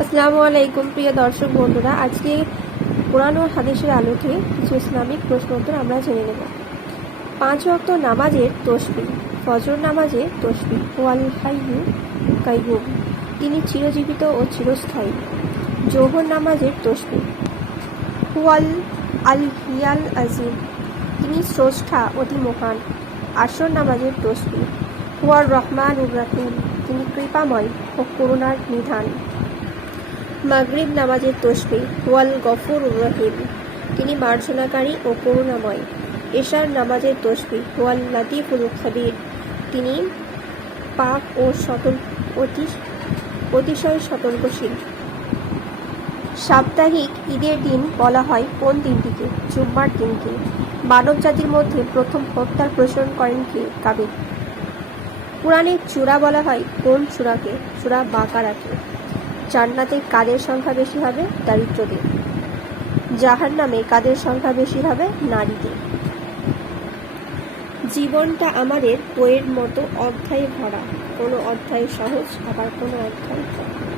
আসসালামু আলাইকুম প্রিয় দর্শক বন্ধুরা, আজকে কোরআন ও হাদিসের আলোকে কিছু ইসলামিক প্রশ্নোত্তর আমরা জেনে নেব। 5 ওয়াক্ত নামাজের তসবিহ। ফজর নামাজে তসবিহ ওয়াল হাইয়ু কাইয়ুম, তিনি চিরজীবিত ও চিরস্থায়ী। জোহর নামাজের তসবিহ হুয়াল আল হিয়াল আজিম, তিনি স্রষ্টা অতি মহান। আসর নামাজের তসবিহ হুয়ার রহমান উর রাহিম, তিনি কৃপাময় ও করুণার নিধান। মাগরিব নামাজের তসবিহ ওয়াল গফুর রহিম, তিনি মার্জনাকারী ও করুণাময়। এশার নামাজের তসবিহ ওয়াল লাতিফুল খবীর, তিনি পাক ও অতিশয় সতর্কশীল। সাপ্তাহিক ঈদের দিন বলা হয় কোন দিনটিকে? জুম্মার দিনকে। মানব জাতির মধ্যে প্রথম হত্যার প্রচলন করেন কে? কাবিল। কুরআনের সূরা বলা হয় কোন সূরাকে? সূরা বাকারাকে। জান্নাতে কাদের সংখ্যা বেশি হবে? দারিদ্রদের। জাহান্নামে কাদের সংখ্যা বেশি হবে? নারীদের। জীবনটা আমাদের বইয়ের মতো অধ্যায়ে ভরা, কোনো অধ্যায় সহজ, আবার কোনো অধ্যায় কঠিন।